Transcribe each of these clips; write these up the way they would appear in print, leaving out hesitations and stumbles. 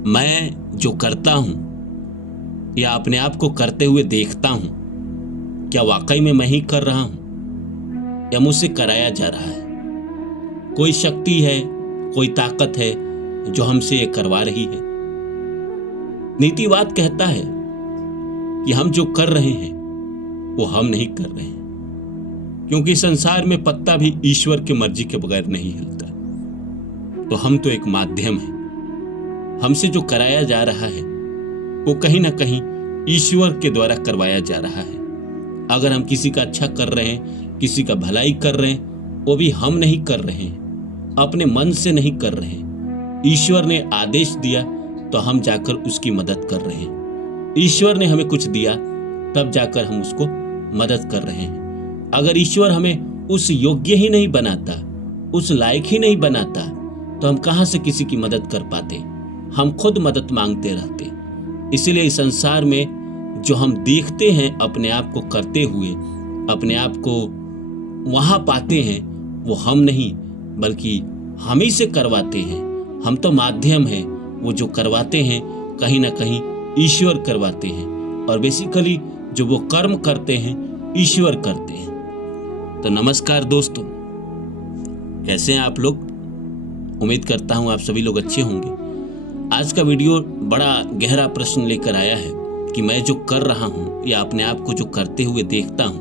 मैं जो करता हूं या अपने आप को करते हुए देखता हूं, क्या वाकई में मैं ही कर रहा हूं या मुझसे कराया जा रहा है? कोई शक्ति है, कोई ताकत है जो हमसे ये करवा रही है। नीतिवाद कहता है कि हम जो कर रहे हैं वो हम नहीं कर रहे हैं, क्योंकि संसार में पत्ता भी ईश्वर की मर्जी के बगैर नहीं हिलता। तो हम तो एक माध्यम हैं। हमसे जो कराया जा रहा है वो कहीं ना कहीं ईश्वर के द्वारा करवाया जा रहा है। अगर हम किसी का अच्छा कर रहे हैं, किसी का भलाई कर रहे हैं, वो भी हम नहीं कर रहे हैं, अपने मन से नहीं कर रहे हैं। ईश्वर ने आदेश दिया तो हम जाकर उसकी मदद कर रहे हैं। ईश्वर ने हमें कुछ दिया तब जाकर हम उसको मदद कर रहे हैं। अगर ईश्वर हमें उस योग्य ही नहीं बनाता, उस लायक ही नहीं बनाता, तो हम कहां से किसी की मदद कर पाते? हम खुद मदद मांगते रहते। इसीलिए इस संसार में जो हम देखते हैं अपने आप को करते हुए, अपने आप को वहां पाते हैं, वो हम नहीं बल्कि हम ही से करवाते हैं। हम तो माध्यम हैं। वो जो करवाते हैं कहीं ना कहीं ईश्वर करवाते हैं, और बेसिकली जो वो कर्म करते हैं ईश्वर करते हैं। तो नमस्कार दोस्तों, कैसे हैं आप लोग? उम्मीद करता हूं आप सभी लोग अच्छे होंगे। आज का वीडियो बड़ा गहरा प्रश्न लेकर आया है कि मैं जो कर रहा हूं या अपने आप को जो करते हुए देखता हूं,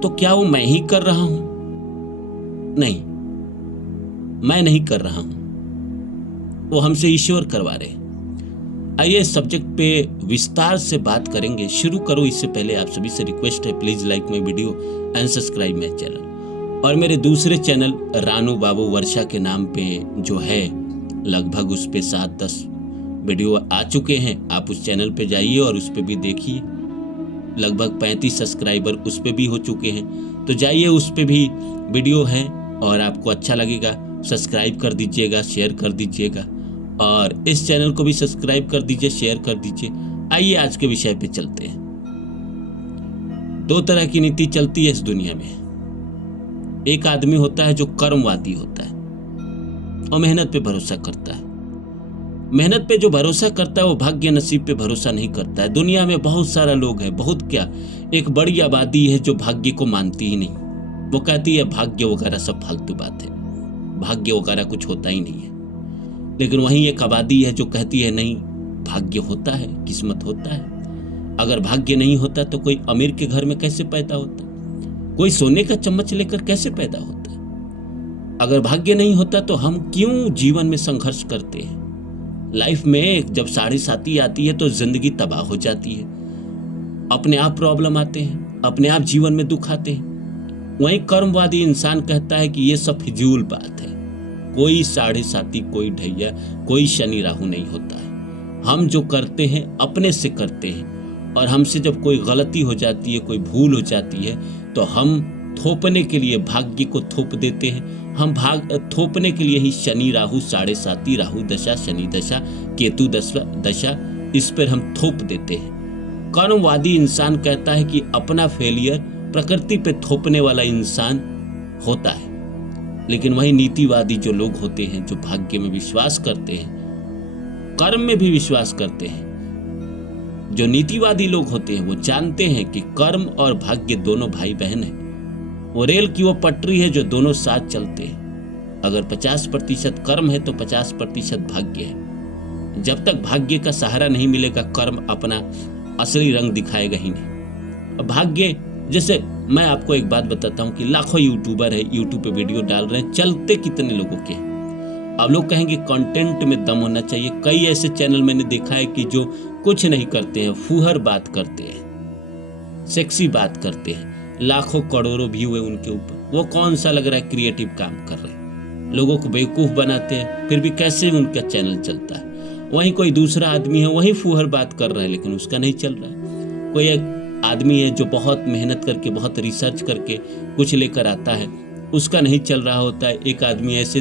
तो क्या वो मैं ही कर रहा हूं? नहीं, मैं नहीं कर रहा हूं, वो हमसे ईश्वर करवा रहे हैं। आइए इस सब्जेक्ट पे विस्तार से बात करेंगे। शुरू करो इससे पहले आप सभी से रिक्वेस्ट है, please like my video and subscribe my channel. और मेरे दूसरे चैनल रानू बाबू वर्षा के नाम पे जो है, लगभग उस पे 7-10 वीडियो आ चुके हैं। आप उस चैनल पे जाइए और उस पे भी देखिए। लगभग 35 सब्सक्राइबर उस पे भी हो चुके हैं। तो जाइए, उस पे भी वीडियो है और आपको अच्छा लगेगा सब्सक्राइब कर दीजिएगा, शेयर कर दीजिएगा, और इस चैनल को भी सब्सक्राइब कर दीजिए, शेयर कर दीजिए। आइए आज के विषय पे चलते हैं। दो तरह की नीति चलती है इस दुनिया में। एक आदमी होता है जो कर्मवादी होता है और मेहनत पे भरोसा करता है। मेहनत पे जो भरोसा करता है वो भाग्य नसीब पे भरोसा नहीं करता है। दुनिया में बहुत सारा लोग है, बहुत क्या, एक बड़ी आबादी है जो भाग्य को मानती ही नहीं। वो कहती है भाग्य वगैरह सब फालतू बात है, भाग्य वगैरह कुछ होता ही नहीं है। लेकिन वहीं एक आबादी है जो कहती है नहीं, भाग्य होता है, किस्मत होता है। अगर भाग्य नहीं होता तो कोई अमीर के घर में कैसे पैदा होता? कोई सोने का चम्मच लेकर कैसे पैदा होता? अगर भाग्य नहीं होता तो हम क्यों जीवन में संघर्ष करते हैं? लाइफ में जब साढ़े साती आती है तो जिंदगी तबाह हो जाती है। अपने आप प्रॉब्लम आते हैं, अपने आप जीवन में दुख आते हैं। वहीं कर्मवादी इंसान कहता है कि ये सब फिजूल बात है, कोई साढ़े साती, कोई ढैया, कोई शनि राहु नहीं होता है। हम जो करते हैं अपने से करते हैं, और हमसे जब कोई गलती हो जाती है, कोई भूल हो जाती है, तो हम थोपने के लिए भाग्य को थोप देते हैं। हम थोपने के लिए ही शनि राहु, साढ़े साती, राहु दशा, शनि दशा, केतु दशा, इस पर हम थोप देते हैं। कर्मवादी इंसान कहता है कि अपना फेलियर प्रकृति पे थोपने वाला इंसान होता है। लेकिन वही नीतिवादी जो लोग होते हैं, जो भाग्य में विश्वास करते हैं, कर्म में भी विश्वास करते हैं, जो नीतिवादी लोग होते हैं वो जानते हैं कि कर्म और भाग्य दोनों भाई बहन हैं। वो रेल की वो पटरी है जो दोनों साथ चलते हैं। अगर 50% कर्म है तो 50% भाग्य है। जब तक भाग्य का सहारा नहीं मिलेगा, कर्म अपना असली रंग दिखाएगा ही नहीं। भाग्य, जैसे मैं आपको एक बात बताता हूं कि लाखों यूट्यूबर है, यूट्यूब पे वीडियो डाल रहे हैं, चलते कितने लोगों के हैं। अब लोग कहेंगे कंटेंट में दम होना चाहिए। कई ऐसे चैनल मैंने देखा है कि जो कुछ नहीं करते हैं, फूहर बात करते हैं, सेक्सी बात करते हैं, लाखों करोड़ों व्यू है उनके ऊपर। वो कौन सा लग रहा है क्रिएटिव काम कर रहे हैं, लोगों को बेवकूफ बनाते हैं, फिर भी कैसे उनका चैनल चलता है। वहीं कोई दूसरा आदमी है, वही फूहर बात कर रहा है, लेकिन उसका नहीं चल रहा है। कोई एक आदमी है जो बहुत मेहनत करके, बहुत रिसर्च करके कुछ लेकर आता है, उसका नहीं चल रहा होता है। एक आदमी ऐसे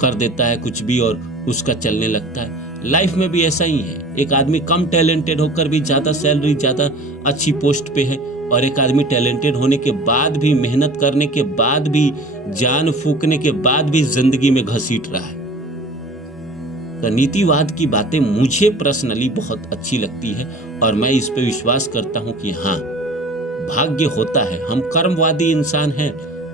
कर देता है कुछ भी और उसका चलने लगता है। लाइफ में भी ऐसा ही है। एक आदमी कम टैलेंटेड होकर भी ज्यादा सैलरी, ज्यादा अच्छी पोस्ट पे है, और एक आदमी टैलेंटेड होने के बाद भी, मेहनत करने के बाद भी, जान फूकने के बाद भी जिंदगी में घसीट रहा है। तो नीतिवाद की बातें मुझे पर्सनली बहुत अच्छी लगती है और मैं इस पे विश्वास करता हूं कि हाँ, भाग्य होता है। हम कर्मवादी इंसान हैं।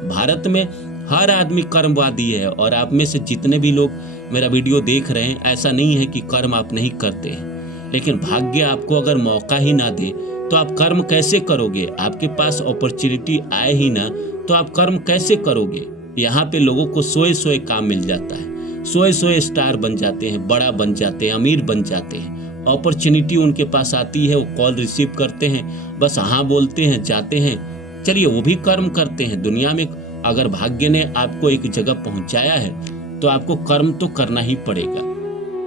भारत में हर आदमी कर्मवादी है और आप में से जितने भी लोग मेरा वीडियो देख रहे हैं, ऐसा नहीं है कि कर्म आप नहीं करते हैं, लेकिन भाग्य आपको अगर मौका ही ना दे तो आप कर्म कैसे करोगे? आपके पास अपॉर्चुनिटी आए ही ना तो आप कर्म कैसे करोगे? यहाँ पे लोगों को सोए सोए काम मिल जाता है, सोए सोए स्टार बन जाते हैं, बड़ा बन जाते हैं, अमीर बन जाते हैं। अपॉर्चुनिटी उनके पास आती है, वो कॉल रिसीव करते हैं, बस हाँ बोलते हैं, जाते हैं। चलिए, वो भी कर्म करते हैं। दुनिया में अगर भाग्य ने आपको एक जगह पहुंचाया है तो आपको कर्म तो करना ही पड़ेगा,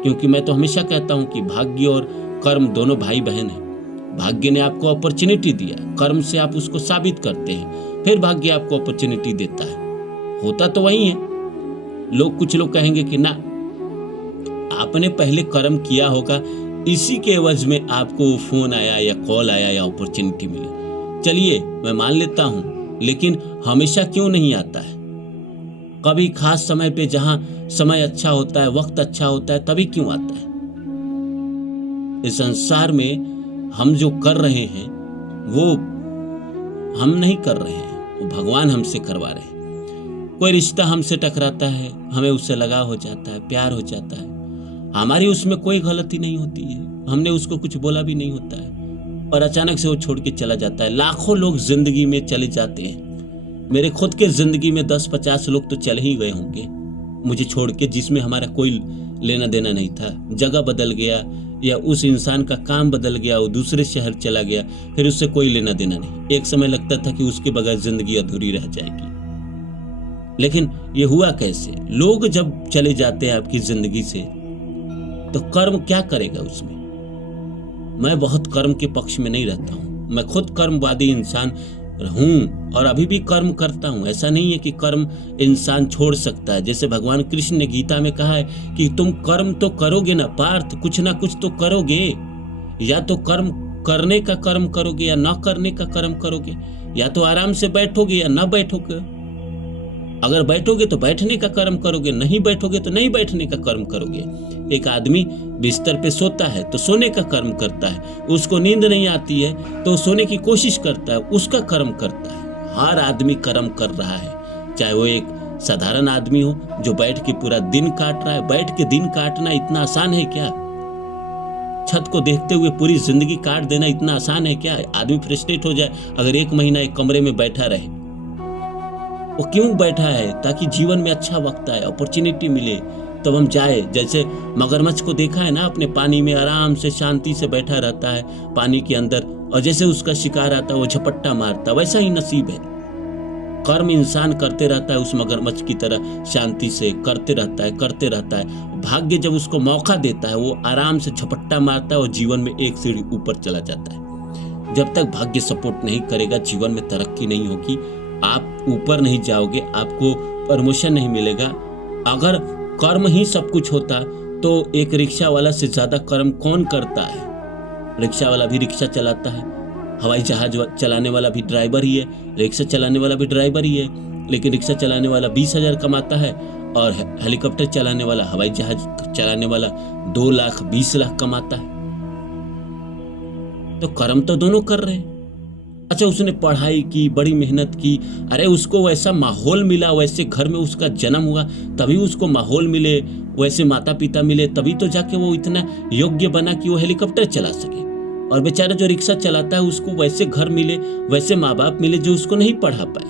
क्योंकि मैं तो हमेशा कहता हूं कि भाग्य और कर्म दोनों भाई बहन हैं। भाग्य ने आपको अपॉर्चुनिटी दिया, कर्म से आप उसको साबित करते हैं, फिर भाग्य आपको अपॉर्चुनिटी देता है। होता तो वही है। कुछ लोग कहेंगे कि ना, आपने पहले कर्म किया होगा, इसी के एवज में आपको फोन आया या कॉल आया या अपॉर्चुनिटी मिली। चलिए, मैं मान लेता हूं, लेकिन हमेशा क्यों नहीं आता है? कभी खास समय पे, जहां समय अच्छा होता है, वक्त अच्छा होता है, तभी क्यों आता है? इस संसार में हम जो कर रहे हैं वो हम नहीं कर रहे हैं, वो भगवान हमसे करवा रहे हैं। कोई रिश्ता हमसे टकराता है, हमें उससे लगाव हो जाता है, प्यार हो जाता है, हमारी उसमें कोई गलती नहीं होती है, हमने उसको कुछ बोला भी नहीं होता है, और अचानक से वो छोड़ के चला जाता है। लाखों लोग जिंदगी में चले जाते हैं। मेरे खुद के जिंदगी में 10-50 लोग तो चले ही गए होंगे मुझे छोड़ के, जिसमें हमारा कोई लेना देना नहीं था। जगह बदल गया या उस इंसान का काम बदल गया, वो दूसरे शहर चला गया, फिर उससे कोई लेना देना नहीं। एक समय लगता था कि उसके बगैर जिंदगी अधूरी रह जाएगी। लेकिन ये हुआ कैसे? लोग जब चले जाते हैं आपकी जिंदगी से तो कर्म क्या करेगा उसमें? मैं बहुत कर्म के पक्ष में नहीं रहता हूं। मैं खुद कर्मवादी इंसान हूं और अभी भी कर्म करता हूं। ऐसा नहीं है कि कर्म इंसान छोड़ सकता है। जैसे भगवान कृष्ण ने गीता में कहा है कि तुम कर्म तो करोगे ना पार्थ, कुछ ना कुछ तो करोगे। या तो कर्म करने का कर्म करोगे या ना करने का कर्म करोगे, या तो आराम से बैठोगे या ना बैठोगे। अगर बैठोगे तो बैठने का कर्म करोगे, नहीं बैठोगे तो नहीं बैठने का कर्म करोगे। एक आदमी बिस्तर पे सोता है तो सोने का कर्म करता है, उसको नींद नहीं आती है तो सोने की कोशिश करता है, उसका कर्म करता है। हर आदमी कर्म कर रहा है, चाहे वो एक साधारण आदमी हो जो बैठ के पूरा दिन काट रहा है। बैठ के दिन काटना इतना आसान है क्या? छत को देखते हुए पूरी जिंदगी काट देना इतना आसान है क्या? आदमी फ्रस्ट्रेट हो जाए अगर 1 महीना एक कमरे में बैठा रहे। वो क्यों बैठा है? ताकि जीवन में अच्छा वक्त आए, अपॉर्चुनिटी मिले, तब हम जाए। जैसे मगरमच्छ को देखा है ना, अपने पानी में आराम से शांति से बैठा रहता है पानी के अंदर, और जैसे उसका शिकार आता है वो झपट्टा मारता। वैसा ही नसीब है। कर्म इंसान करते रहता है उस मगरमच्छ की तरह, शांति से करते रहता है। भाग्य जब उसको मौका देता है वो आराम से झपट्टा मारता है और जीवन में एक सीढ़ी ऊपर चला जाता है। जब तक भाग्य सपोर्ट नहीं करेगा जीवन में तरक्की नहीं होगी, आप ऊपर नहीं जाओगे, आपको प्रमोशन नहीं मिलेगा। अगर कर्म ही सब कुछ होता तो एक रिक्शा वाला से ज्यादा कर्म कौन करता है? रिक्शा वाला भी रिक्शा चलाता है, हवाई जहाज चलाने वाला भी ड्राइवर ही है, रिक्शा चलाने वाला भी ड्राइवर ही है, लेकिन रिक्शा चलाने वाला 20,000 कमाता है और हेलीकॉप्टर चलाने वाला, हवाई जहाज चलाने वाला 2 लाख 20 लाख कमाता है। तो कर्म तो दोनों कर रहे हैं। अच्छा, उसने पढ़ाई की, बड़ी मेहनत की, अरे उसको वैसा माहौल मिला, वैसे घर में उसका जन्म हुआ, तभी उसको माहौल मिले, वैसे माता पिता मिले, तभी तो जाके वो इतना योग्य बना कि वो हेलीकॉप्टर चला सके। और बेचारा जो रिक्शा चलाता है उसको वैसे घर मिले, वैसे माँ बाप मिले जो उसको नहीं पढ़ा पाए,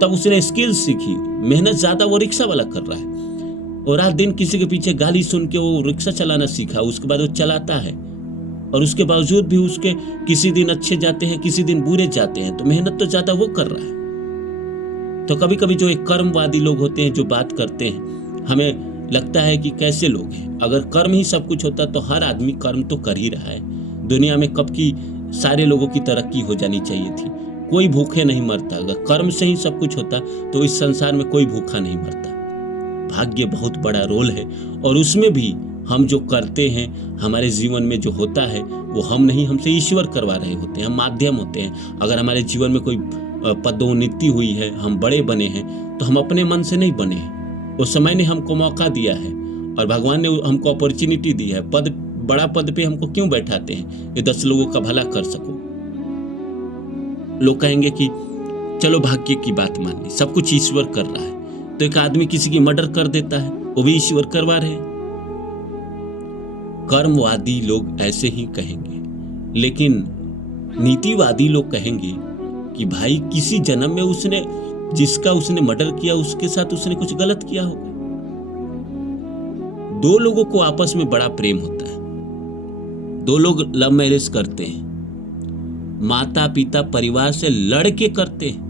तब उसने स्किल सीखी। मेहनत ज्यादा वो रिक्शा वाला कर रहा है, और रात दिन किसी के पीछे गाली सुन के वो रिक्शा चलाना सीखा, उसके बाद वो चलाता है, और उसके बावजूद भी उसके किसी दिन अच्छे जाते हैं, किसी दिन बुरे जाते हैं। तो मेहनत तो ज्यादा वो कर रहा है। तो कभी कभी जो एक कर्मवादी लोग होते हैं जो बात करते हैं, हमें लगता है कि कैसे लोग हैं। अगर कर्म ही सब कुछ होता तो हर आदमी कर्म तो कर ही रहा है। दुनिया में कब की सारे लोगों की तरक्की हो जानी चाहिए थी। कोई भूखे नहीं मरता। अगर कर्म से ही सब कुछ होता तो इस संसार में कोई भूखा नहीं मरता। भाग्य बहुत बड़ा रोल है, और उसमें भी हम जो करते हैं, हमारे जीवन में जो होता है वो हम नहीं, हमसे ईश्वर करवा रहे होते हैं। हम माध्यम होते हैं। अगर हमारे जीवन में कोई पदोन्नति हुई है, हम बड़े बने हैं, तो हम अपने मन से नहीं बने हैं। उस समय ने हमको मौका दिया है, और भगवान ने हमको अपॉर्चुनिटी दी है, बड़ा पद पे हमको क्यों बैठाते हैं? ये 10 लोगों का भला कर सको। लोग कहेंगे कि चलो भाग्य की बात मान ली, सब कुछ ईश्वर कर रहा है, तो एक आदमी किसी की मर्डर कर देता है, वो भी ईश्वर करवा रहे हैं। कर्मवादी लोग ऐसे ही कहेंगे, लेकिन नीतिवादी लोग कहेंगे कि भाई किसी जन्म में उसने जिसका उसने मर्डर किया उसके साथ उसने कुछ गलत किया होगा। 2 लोगों को आपस में बड़ा प्रेम होता है, 2 लोग लव मैरिज करते हैं, माता पिता परिवार से लड़ के करते हैं,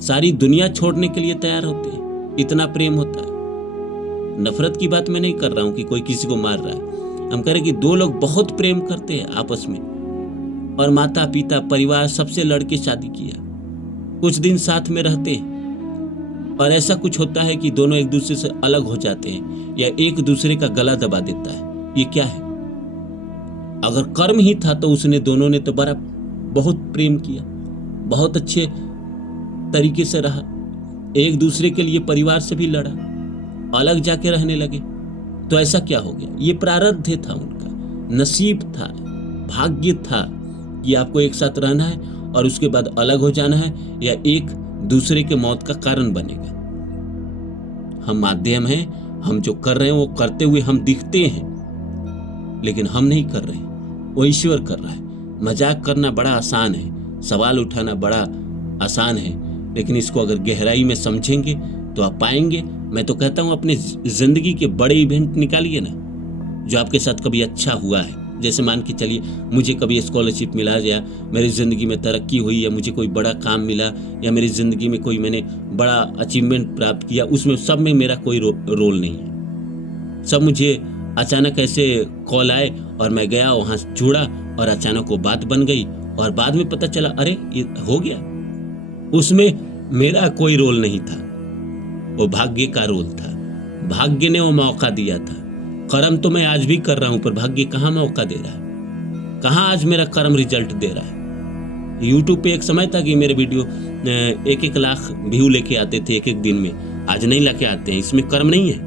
सारी दुनिया छोड़ने के लिए तैयार होते हैं, इतना प्रेम होता है। नफरत की बात मैं नहीं कर रहा हूं कि कोई किसी को मार रहा है, हम कह रहे कि 2 लोग बहुत प्रेम करते हैं आपस में, और माता पिता परिवार सबसे लड़के शादी किया, कुछ दिन साथ में रहते हैं, और ऐसा कुछ होता है कि दोनों एक दूसरे से अलग हो जाते हैं या एक दूसरे का गला दबा देता है। ये क्या है? अगर कर्म ही था तो उसने दोनों ने तो बहुत प्रेम किया, बहुत अच्छे तरीके से रहा, एक दूसरे के लिए परिवार से भी लड़ा, अलग जाके रहने लगे, तो ऐसा क्या हो गया? ये प्रारब्ध था उनका, नसीब था, भाग्य था कि आपको एक साथ रहना है और उसके बाद अलग हो जाना है या एक दूसरे के मौत का कारण बनेगा। हम माध्यम हैं, हम जो कर रहे हैं वो करते हुए हम दिखते हैं, लेकिन हम नहीं कर रहे हैं, वो ईश्वर कर रहा है। मजाक करना बड़ा आसान है, सवाल उठाना बड़ा आसान है, लेकिन इसको अगर गहराई में समझेंगे तो आप पाएंगे। मैं तो कहता हूं अपने जिंदगी के बड़े इवेंट निकालिए ना, जो आपके साथ कभी अच्छा हुआ है। जैसे मान के चलिए मुझे कभी स्कॉलरशिप मिला, या मेरी ज़िंदगी में तरक्की हुई, या मुझे कोई बड़ा काम मिला, या मेरी ज़िंदगी में कोई मैंने बड़ा अचीवमेंट प्राप्त किया, उसमें सब में मेरा कोई रोल नहीं है। सब मुझे अचानक ऐसे कॉल आए और मैं गया, वहाँ जुड़ा और अचानक वो बात बन गई और बाद में पता चला अरे ये हो गया। उसमें मेरा कोई रोल नहीं था, वो भाग्य का रोल था। भाग्य ने वो मौका दिया था। कर्म तो मैं आज भी कर रहा हूं, पर भाग्य कहाँ मौका दे रहा है? कहाँ आज मेरा कर्म रिजल्ट दे रहा है? यूट्यूब पे एक समय था कि मेरे वीडियो 1-1 लाख व्यू लेके आते थे एक दिन में, आज नहीं लेके आते हैं। इसमें कर्म नहीं है।